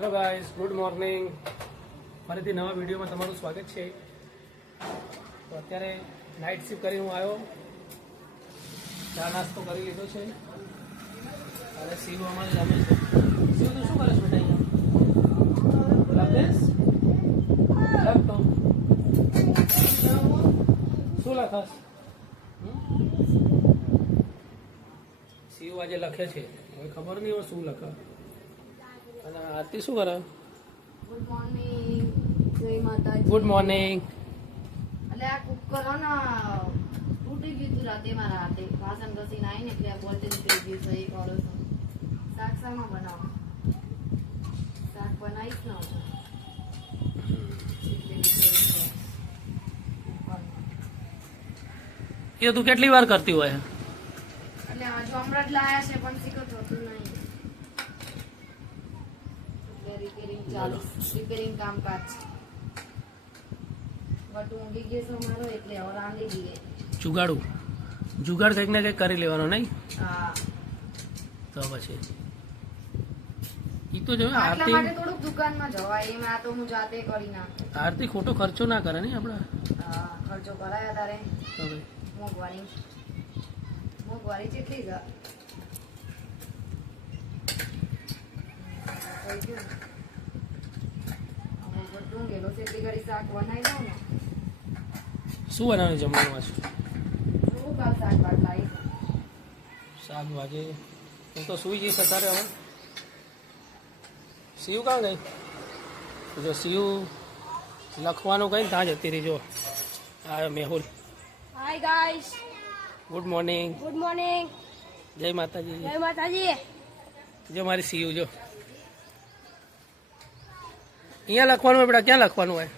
Hello guys, good morning. ફરીથી નવા વિડીયોમાં તમારું સ્વાગત છે. તો અત્યારે નાઇટ શિફ્ટ કરીને હું આવ્યો, ચા નાસ્તો કરી લીધો છે અને શિવ અમારે જમે છે. શિવ, તું શું કરે છે બેટા? અહીંયા લખતો શું લખાશ? શિવ આજે લખે છે, હવે ખબર નહીં હોય શું લખે. અને આરતી શું કરે? Good morning. જય માતાજી. Good morning. એટલે આ કુકર ને તૂટી ગયું હતું રાતે મારા હાથે. વાસણ ઘસીને આવીને એટલે આ વોલ્ટેજ થઈ ગયું છે. એ કરો છો શાક શામાં બનાવો? શાક બનાવીશ ને એ તું કેટલી વાર કરતી હોય? એટલે હજુ હમણાં જ લાયા છે પણ શીખો થતું નહીં. રિપેરિંગ ચાલુ, રિપેરિંગ કામકાજ. બટ ઊંઘી ગયો છે અમારો એટલે હવે રાંધી દઈએ. જુગાડ કંઈક ને કંઈક કરી લેવાનો નહીં? હા, તો પછી ઈ તો જો આટલા આરતી માટે થોડુંક દુકાનમાં જવાય એમ. આ તો હું જાતે કરી નાખું. આરતી ખોટો ખર્ચો ના કરે નહીં આપણે. હા, ખર્ચો કરાયા તારે. તો ભાઈ મોંઘવારી કેટલી છે? એટલી ઘડી શાક બનાવી દઉં ને. શું બનાવ્યું જમવાનું? શું કાલ શાકભાત લાવી? શાકભાજી હું તો સુઈ જઈશ અત્યારે. હવે શિવ કાં ગઈ? જો શિવ લખવાનું કઈ ત્યાં જતી રહી. જો આવ્યો Mehul. Hi guys, good morning. Good morning. જય માતાજી. જય માતાજી. જો મારી શિવ જો અહીંયા લખવાનું હોય બેટા. ક્યાં લખવાનું હોય?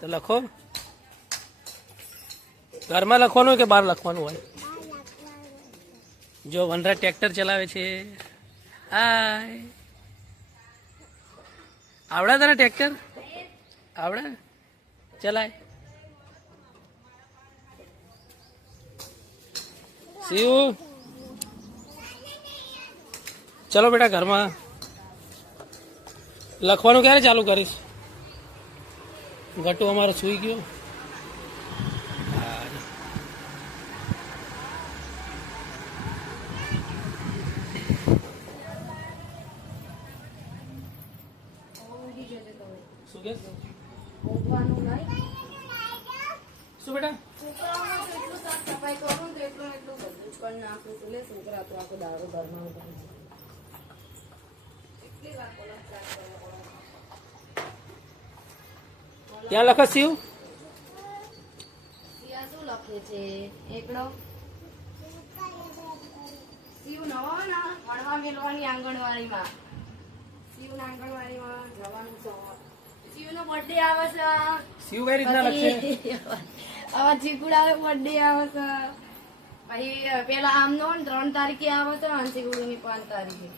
તો લખો. ઘરમાં લખવાનું હોય કે બહાર લખવાનું હોય? જો વનરાજ ટ્રેક્ટર ચલાવે છે. હાય, આવડે તને ટ્રેક્ટર? આવડે? ચલાય. શિવ ચલો બેટા ઘરમાં. લખવાનું ક્યારે ચાલુ કરીશ? ગટુ અમારો સૂઈ ગયો. શું કે? ઊંઘવાનું નહીં. શું બેટા? છોકરાઓને તો એટલું સાફ સફાઈ કરું ને તો એટલું બધું જ કરી નાખું છું. લે છોકરા તો આખો દાડો ઘરમાં ઉભા છે. કેટલી વાર પલંગ સાફ કરવો પડે. ત્યાં લખો શિવ. સિયા શું લખે છે? એકડો શિવ નવો ને ભણવા મેળવાની આંગણવાડીમાં. શિવના આંગણવાડીમાં જવાનું છે. શિવનો બર્થડે આવે છે. શિવ કઈ રીતના લખશે? હવે ચીકુડાનો બર્થડે આવે છે. પછી પેલા આમનો 3 તારીખે આવે છે અને ચીકુડીની 5 તારીખે.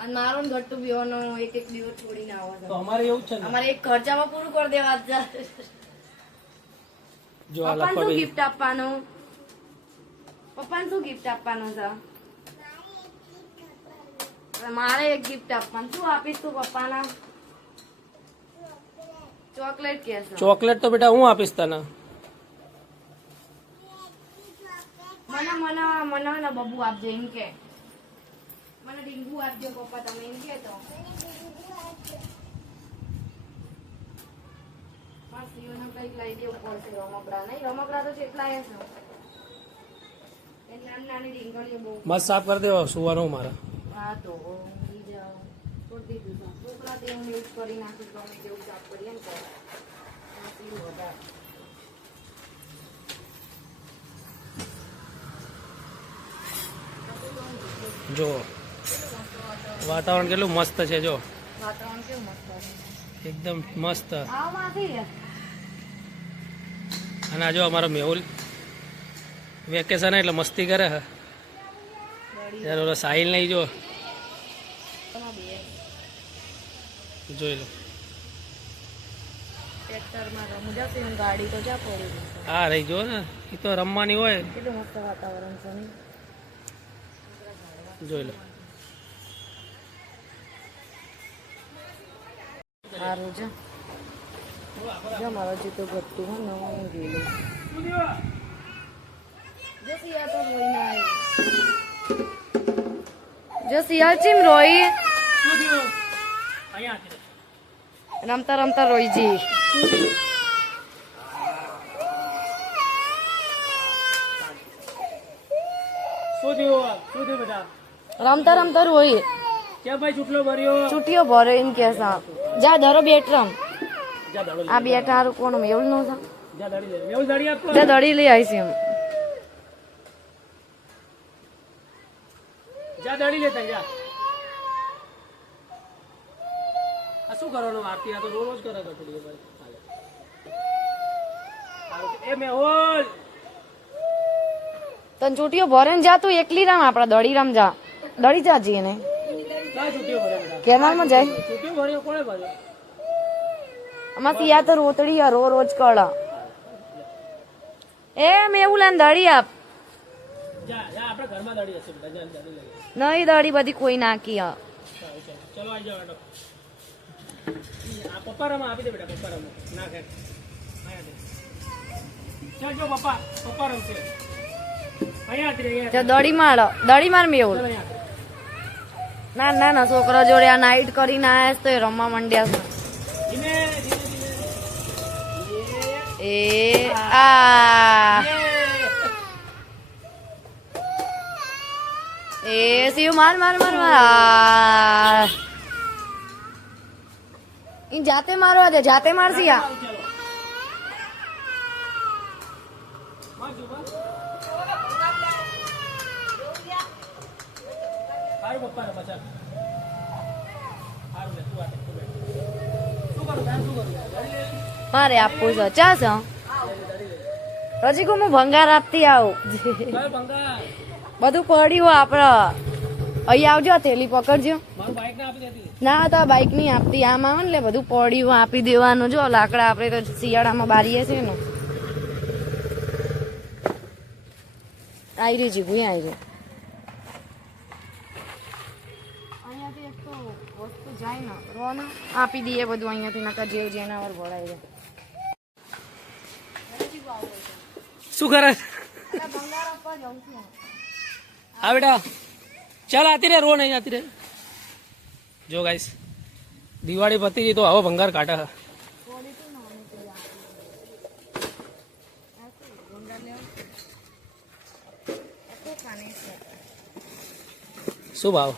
અને મારો ને ગટ્ટુ બીવાનો એક દિવસ છોડીને આવે છે. તો અમારે એવું જ છે ને. અમારે એક ખર્ચામાં પૂરું કરી દેવા છે. જો આ પપ્પાને લખો શું ભાઈ. ગિફ્ટ આપવાનું? પપ્પાને શું ગિફ્ટ આપવાનું છે? મારે એક ગિફ્ટ આપવાનું. શું આપીશ તું પપ્પાના? ચોકલેટ કે છે? ચોકલેટ તો બેટા હું આપીશ તને. મને મને મને ને બબુ આપજો એમ કે. મને ડીંગુ આપજો પપ્પા તમે એમ કે તો. બસ ઈઓને કંઈક લઈ દેવું પડશે. રમકડા નહીં, રમકડા તો કેટલા છે. એ નાની નાની ડીંગળીઓ બહુ. મસ્ત સાફ કરી દેવા સુવાનું મારા. હા તો ઊંઘી જાઓ. છોડી દીધું છે. છોકરા તે હું યુઝ કરી નાખું ગમે તેવું સાફ કરીએ ને તો. વધારે જો વાતાવરણ કેટલું મસ્ત છે. જો વાતાવરણ કેવું મસ્ત છે. એકદમ મસ્ત. આમાંથી અને આ જો અમારો મેહુલ વેકેશન એટલે મસ્તી કરે હે. ત્યારે ઓલો સાહિલ નહીં જો જોઈ લો. ટ્રેક્ટરમાં રમું જશે ગાડી તો જા પડી. હા રહી જો ને, એ તો રમવાની હોય. કેટલું મસ્ત વાતાવરણ છે ને. જોઈ લો. સારું છે જો મારો જીતો ઘટતું હોય ને હું ગયેલું જો સિયા તો રોઈ ના આવી જો સિયા ચીમ રોઈ શું થયું અહીંયા આતી રહે. રમતા રમતા રોઈ જી શું થયું બેટા રમતા રમતા રોઈ ક્યાં ભાઈ ચૂંટલો ભર્યો છૂટીઓ ભરે એમ કે જા ધરો બેટ રમ જા દાડો આ બેટ હારું કોણ એવું ન છે જા દાડી લે મેં દાડી આપતો જા દડી લઈ આવીશ એમ જા દાડી લેતા જા આ શું કરવાનું આરતી આ તો રોજ કરે કટડી ભાઈ હાલે. એ મેહોલ તને છૂટીઓ ભરે ને જા તું એકલી રામ આપડા દડી રામ જા દડી જા જી ને ક્યાં છૂટ્યો ભર્યો બેટા કેનાલ માં જાય છૂટ્યો ભર્યો કોણે ભર્યો આમાં સિયા તો રોતડી રો રોજ કળા એ મેં એવું લાન દડી આપ જા જા આપણે ઘરમાં દાડી હશે બેટા જા દાડી લઈ નહીં દડી બધી કોઈ નાખી ચલો આવી જાઓ બેટો આ પપ્પા રમા આપી દે બેટા પપ્પા રમા ના ખે અહીંયા દે ચાલ જો પપ્પા રમશે અહીંયા આતી રહે જો દડી મારો દડી માર મેં એવું ચાલ અહીંયા ના ના ના છોકરા જોડે આ નાઈટ કરીને આયા છે તો એ રમવા માંડ્યા છે ધીમે એ આ એ શિવ માર માર માર માર આ. ઈ જાતે મારવા દે જાતે માર સિયા ચલો માર જો બસ હારું પપ્પા રમા ચાલ હારું લે તું આતે તું બેઠ શું કરું દાદા શું કરું ગાડી લે મારે આપવું છે ચા છે હજી હું ભંગાર આપતી આવું કયો ભંગા બધું પડ્યું આપડે અહીં આવજો થેલી પકડજો મારું બાઈક ના આપી દેતી ના તો બાઈક નહીં આપતી આમ આવે ને એટલે બધું પડ્યું આપી દેવાનું જો લાકડા આપણે તો શિયાળામાં બારીએ છે ને આવી રહી જીગું આવી રહી અહીંયાથી એક તો વસ્તુ જાય ને રો ને આપી દઈએ બધું અહીંયાથી નકર જેવ જેના પર ભરાઈ જાય શું કરે ભંગાર આપવા જાઉં છું હા બેટા ચાલ આતી રે રો નહીં આતી રે જો ગાઈસ દિવાળી પતી ગઈ તો આવો ભંગાર કાઢા શું ભાવ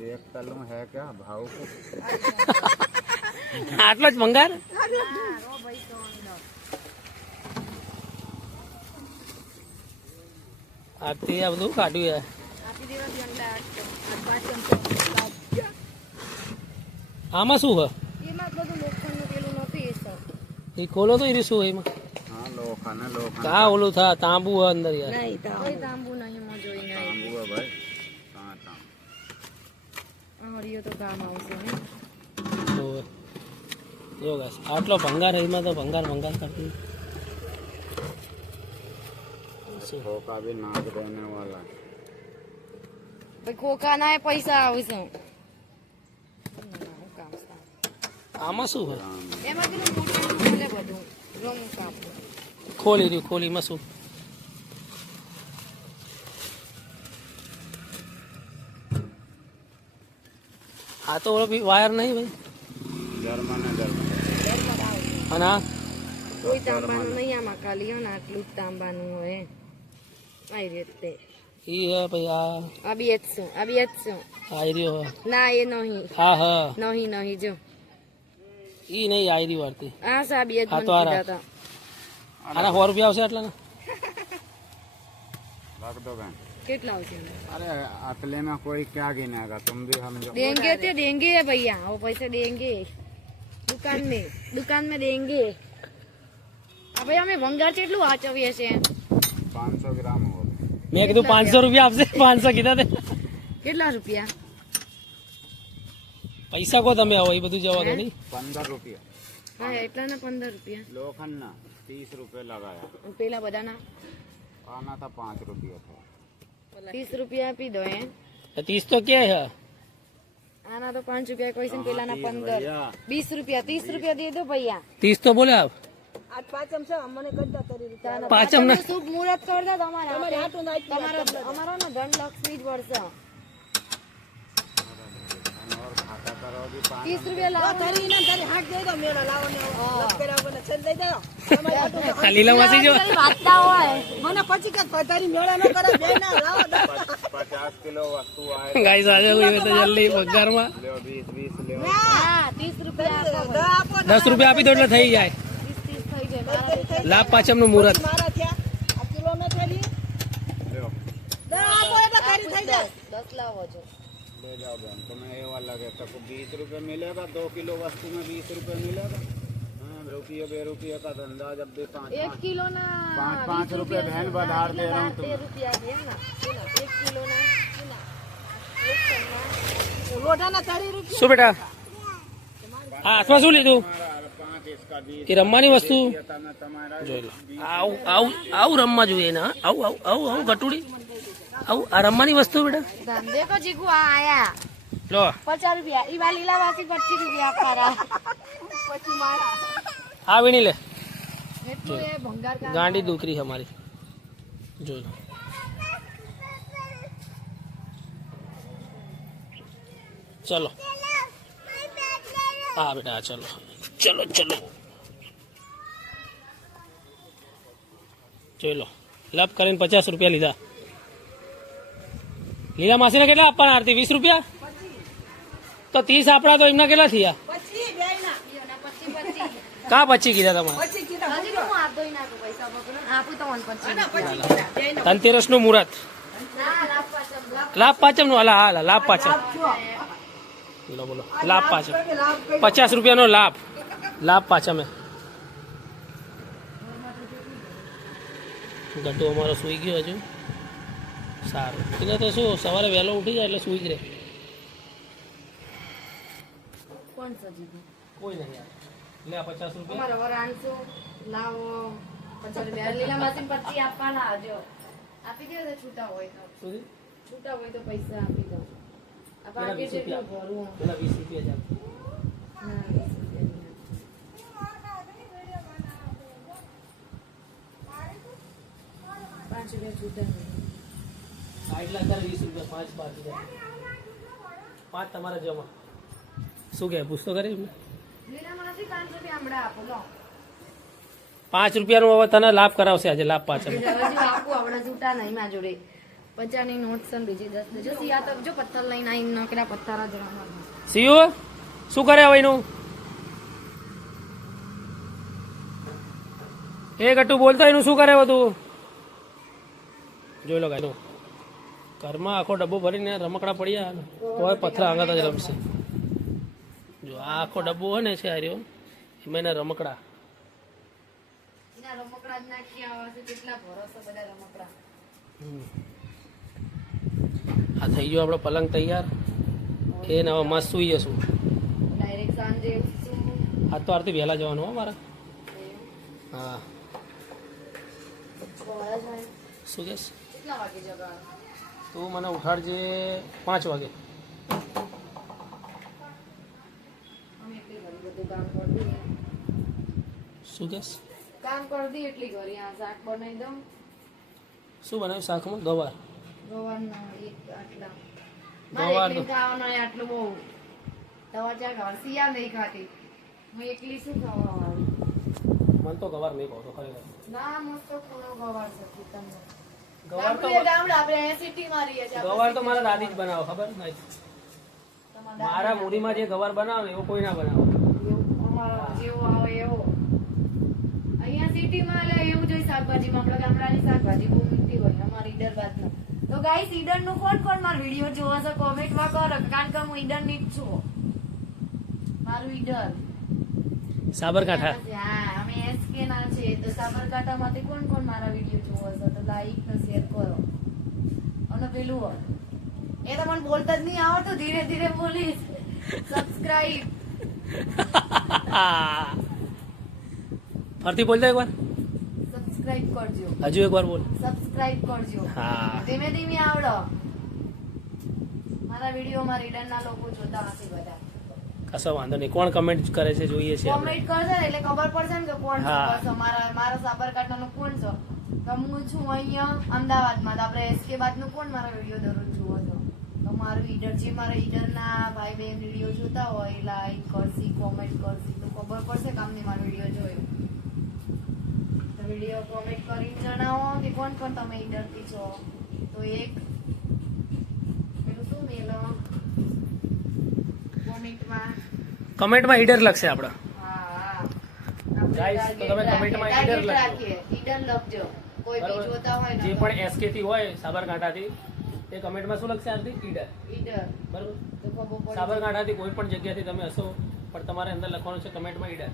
देख तलूं है क्या भाव को આટલો જ ભંગાર આરતી આ બધું કાઢ્યું યાર આમાં શું હોય એમાં બધું લોખંડનું પેલું નથી એ સર એ ખોલો તો એ શું હોય એમાં हाँ लोखंड है लोखंड કા ઓલું થા તાંબુ હોય અંદર યાર કોઈ તાંબુ નહીં માં જોઈ નહીં तांबू है भाई हाँ तांबू હરિયો તો કામ આવશે ને હોવે. જો ગાઈસ આટલો ભંગાર એમાં તો ભંગાર કરતી खोखा भी नाक देने वाला है। ભાઈ ખોખાના એ પૈસા આવશે આમાં શું હોય એમાં પેલું મોટું ખોલે બધું રંગ કાપડ ખોલી રહ્યું ખોલીમાં શું આ તો ઓલો બી વાયર નહીં ભાઈ जर्मन है जर्मन અને આ કોઈ તાંબાનું નહીં આમાં ખાલી હોય ને આટલું જ તાંબાનું હોય આવી રીતે ઈ હે ભાઈ આ બી જ શું આ બી જ શું આયરી હોય ના એ નહીં હા હા નહીં નહીં જો ઈ નહીં આયરી વાળતી આ સાબી જ હા મને તો કીધા હતા આના 100 રૂપિયા આવશે એટલા ને रख दो बहन કેટલા આવશે अरे अतले में कोई क्या गिनेगा तुम भी समझो देंगे तो देंगे है भैया वो पैसे देंगे दुकान में देंगे अब અમે ભંગાર કેટલું વાંચવીએ છે 500 ग्राम हो મેં કીધું 500 રૂપિયા આપશે 500 કીધા તે કેટલા રૂપિયા પૈસા કો તમે આવો એ બધું જવા દો નહીં 15 रुपया હા એટલા ના 15 રૂપિયા लोखंड ना 30 रुपए लगाया પેલા બધાના आना था 5 रुपया था 30 રૂપિયા આપી દો 30 તો કે હે આના તો 5 રૂપિયા કોઈ છે, પેલાના 15, भैया 20 રૂપિયા, 30 રૂપિયા દે દો ભૈયા. 30 તો બોલે આપ આજ પાંચમ છે અમને કદા કરી રીતે પાંચમ ને શુભ મુહૂર્ત કર દો તમારા તમારે હાટું નાખ તમારો અમારો ને ધનલક્ષ્મી જ વર્ષ. और खाता करो भी 30 રૂપિયા લાવો. તારી ના તારી હાથ દઈ દો મેળા લાવો ને લપકેરા મને છેલ દઈ દો તમારે હાટું તો આ લીલા માસી જો વાંચતા હોય મને પછી કે તારી મેળા ન કરે બે ના લાવો દો 50 किलो वस्तु आए ગાઈસ આજે હોય તો જલ્દી પગારમાં ले 20 ले હા 30 રૂપિયા આપો. દા આપો ને 10 રૂપિયા આપી દો એટલે થઈ જાય 30 થઈ જાય મારા. લાભ પાંચમ નું મુહૂર્ત મારા થયા આ કિલો ન થેલી लो દા આપો એટલે તારી થઈ જાય 10 લાવો છો. ले जाओ बहन तुम्हें ये वाला लगे तो 20 रुपए मिलेगा 2 किलो वस्तु में 20 रुपए मिलेगा हाँ रुपये बे रुपये का धंधा जब भी 5 1 કિલો ના 5 रुपए बहन बधार दे रहा हूँ 13 રૂપિયા છે ને 1 કિલો ના લોઢાના 30 રૂપિયા શું બેટા હા હાથમાં શું લીધું 5 इसका 20 એ રમવાની વસ્તુ मैं तुम्हारा જોઈ લો આવું આવું આવું રમવા જોઈએ ને હા? આવું આવું આવું આવું ગટુડી આવું આ રમવાની વસ્તુ બેટા ધંધે કો જીગુ આ આયા લો 50 રૂપિયા ઈ વા લીલા વાસી 25 રૂપિયા આપવાના પછી મારા આ વીણી લે એટલું એ ભંગાર કામ ગાંડી દુકરી છે અમારી જોઈ લો ચલો હા બેટા ચલો ચલો ચલો જોઈ લો લપ કરીને 50 રૂપિયા લીધા લીલા માસીને કેટલા આપવાના આરતી 20 રૂપિયા તો 30 આપણા તો એમના કેટલા થયા પછી બેયના ના 25 કા 25 કીધા તમારે પછી કીધા હજી તો હું હાથ ધોઈ નાખું પૈસા પકડો આપું તો 25 ના પછી કીધા બેયના ધનતેરસ નું મુહૂર્ત ના લાભ પાછળ લાભ પાંચમ નું હાલા હાલા લાભ પાંચમ બોલો બોલો લાભ પાંચમ 50 રૂપિયાનો લાભ લાભ પાંચમે ગड्ढો અમારો સુઈ ગયો હજુ સારું એને તો શું સવારે વહેલો ઉઠી જાય એટલે સુઈ જ રહે કોણ સજીવું કોઈ નહીં યાર લે આ 50 રૂપિયા અમારા વરાણસો લાવો 50 રૂપિયા લીલા માસી 25 આપવાના આજો આપી દો તો છૂટા હોય તો સુધી છૂટા હોય તો પૈસા આપી દો આ બાકી જેટલું ભરવું પેલા 20 રૂપિયા જ આપ. ના 20 રૂપિયા નહીં. 5 રૂપિયા છૂટા નહીં. આ એટલા અત્યારે 20 રૂપિયા 5 બાકી જાય 5 તમારા જમા શું કહે પૂછતો કરી લીલા માસી 5 રૂપિયા હમણાં આપો લો 5 રૂપિયાનો હવે તને લાભ કરાવશે આજે લાભ પાંચમ હજુ આપું હમણાં છૂટા નહીં મારા જોડે 50 ની નોટ છે ને બીજી 10 દેજો સિયા તો જો પથ્થર લઈને આવીને નકરા પથ્થર જ રમવાના. સીયુ શું કરે હવે એનું એ ગટ્ટુ બોલતો એનું શું કરે બધું જોઈ લો ગાયનું ઘરમાં આખો ડબ્બો ભરીને રમકડા પડ્યા તોય પથ્થર આગળ જ રમશે જો આ આખો ડબ્બો હોય ને છે આર્યો એમાં એના રમકડા એના રમકડા જ નાખી આવા છે કેટલા ભરોસો બધા રમકડા આ થઈ ગયો આપણો પલંગ તૈયાર એ ને હવે મસ્ત સુઈ જશું ડાયરેક્ટ સાંજે આજ તો આરતી વહેલા જવાનું હો મારા હા શું કહેશ કેટલા વાગે જગાડો તું મને ઉઠાડજે 5 વાગે અમે એટલી ઘણી બધું કામ કરી દઈએ શું કહેશ કામ કરી દઈએ એટલી ઘરી આ શાક બનાવી દઉં શું બનાવ્યું શાકમાં ગવાર ગવારના એક આટલા ગવાર મારે તો- એકલી ખાવાનો હોય આટલું બહુ તમારે ત્યાં ખાવાનું સિયા નહીં ખાતી હું એકલી શું ખાવા વાળી મને તો ગવાર નહીં ભાવતો ખરેખર ના મસ્ત થોડો ગવાર છે તમને ગવાર તો ગામડે આપણે અહીંયા સિટીમાં રહીએ છીએ ગવાર તો મારા દાદી જ બનાવે ખબર નહીં મારા મૂડીમાં જે ગવાર બનાવે ને એવો કોઈ ના બનાવે અમારો જેવો આવે એવો અહીંયા સિટીમાં એટલે એવું જોઈએ શાકભાજીમાં આપણે ગામડાની શાકભાજી બહુ મીઠી હોય અમારી ઈડર બાદનો તો ગાઈસ ઈડર નું કોણ કોણ મારો વિડીયો જોવા છે કોમેન્ટમાં કરો કારણ કે હું ઈડર ની જ છું મારું ઈડર સાબરકાંઠા હા અમે એસકે ના છે તો સાબરકાંઠામાંથી કોણ કોણ મારા વિડીયો જોવા છે તો લાઈક ને શેર કરો અને પેલું એ તો મને બોલતા જ નહીં આવડતું ધીરે ધીરે બોલીશ સબસ્ક્રાઇબ ફરતી બોલ દે એકવાર સબસ્ક્રાઇબ કરજો હજુ એકવાર બોલ સબસ્ક્રાઇબ કરજો હા ધીમે ધીમે આવડો મારા વિડીયોમાં રિટર્નના લોકો જોતા નથી બધા. કશો વાંધો નહીં. કોણ કમેન્ટ કરે છે જોઈએ છે આપણે. કોમેન્ટ કરશે ને એટલે ખબર પડશે ને કે કોણ છે. હા. બસ મારા સાબરકાંઠાનું કોણ છે. તો હું છું અહીંયા અમદાવાદમાં. તો આપણે એસકે બાદનું કોણ મારા વિડીયો દરરોજ જુઓ છો. તો મારું ઈડર જે મારા ઈડરના ભાઈ બહેન વિડીયો જોતા હોય લાઈક કરશી કોમેન્ટ કરશી તો ખબર પડશે કે અમને મારો વિડીયો જોયો. તો વિડીયો કોમેન્ટ કરીને જણાવો કે કોણ કોણ તમે ઈડરથી છો. તો એક પેલું શું મેલો કોમેન્ટમાં. કમેન્ટમાં ઈડર લખશે આપણે. હા. Guys, તો તમે કમેન્ટમાં ઈડર લખજો. ઈડર લખજો. કોઈ બી બરાબર? જોતા હોય જે ને પણ SK થી હોય સાબરકાંઠાથી તે કમેન્ટમાં શું લખશે આરતી? ઈડર. ઈડર બરાબર. તો ખબર પડે. સાબરકાંઠાથી કોઈ પણ જગ્યાથી તમે હશો પણ તમારે અંદર લખવાનું છે કમેન્ટમાં ઈડર.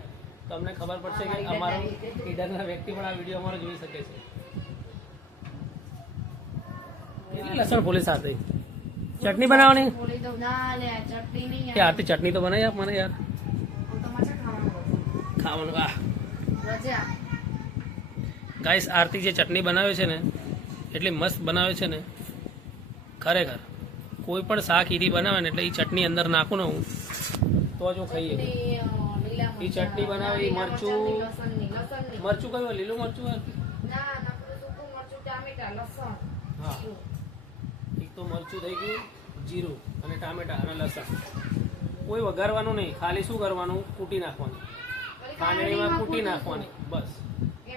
તો અમને ખબર પડશે કે ઈડરના અમારો વ્યક્તિ. ઈડરના વ્યક્તિ પણ આ વિડીયો અમારો જોઈ શકે છે. કેટલી લસણ પોલીસ સાથે ચટણી બનાવવાની બોલી દઉં ના લે ચટણી નહીં કે આરતી ચટણી તો બનાવી આપ મને યાર. હું તો મજા ખાવાનું ખાવાનું આ રજા. ગાઈસ આરતી જે ચટણી બનાવે છે ને એટલી મસ્ત બનાવે છે ને ખરેખર. કોઈ પણ શાક ઈરી બનાવે ને એટલે એ ચટણી અંદર નાખું ને હું તો જ હું ખાઈએ. ચટણી, લીલા ઈ ચટણી બનાવે, ઈ લીલા મરચું. લસણની મરચું કયું? લીલું મરચું આરતી? ના નકરું સૂકું મરચું ટામેટા લસણ હા. એક તો મરચું થઈ ગયું, જીરું અને ટામેટા અને લસણ. કોઈ વઘારવાનું નહીં, ખાલી શું કરવાનું? કૂટી નાખવાનું. ખાંડણીમાં કૂટી નાખવાની બસ.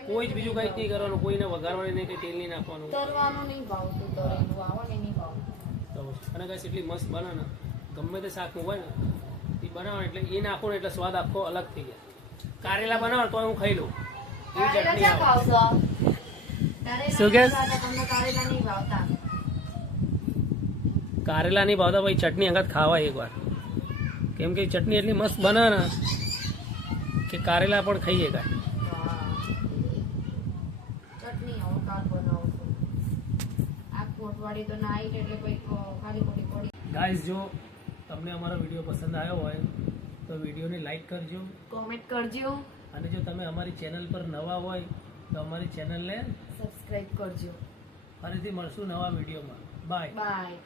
કોઈ જ બીજું કંઈ જ નહીં કરવાનું. કોઈને વઘારવાની નહીં, કંઈ તેલ નહીં નાખવાનું. તરવાનું નહીં ભાવતું તરેલું આવે ને નહીં ભાવતું. તો અને ગાઈસ એટલી મસ્ત બને ને ગમે તે શાકનું હોય ને એ બનાવો એટલે એ નાખો ને એટલે સ્વાદ આખો અલગ થઈ જાય. કારેલા બનાવો તો હું ખાઈ લઉં એવી કારેલા ચટણી ક્યાં આવે. ભાવશો? કારેલા શું નહીં કહેશ? ભાવતા, તમને કારેલા નહીં ભાવતા. કારેલા નહીં ભાવતા ભાઈ ચટણી અંગત ખાવા એકવાર. કેમ કે ચટણી એટલી મસ્ત બને ને કે કારેલા પણ ખાઈએ કાંઈ. ચટણી હવે કાલ બનાવું છું. આ કોટવાડી તો ના આવી એટલે કોઈ ખાલી ખોટી પડી. ગાઈસ જો તમને અમારો વિડીયો પસંદ આવ્યો હોય તો વિડીયોને લાઈક કરજો. કોમેન્ટ કરજો, અને જો તમે અમારી ચેનલ પર નવા હોય તો અમારી ચેનલને સબસ્ક્રાઇબ કરજો. ફરીથી મળશું નવા વિડીયોમાં. બાય. બાય.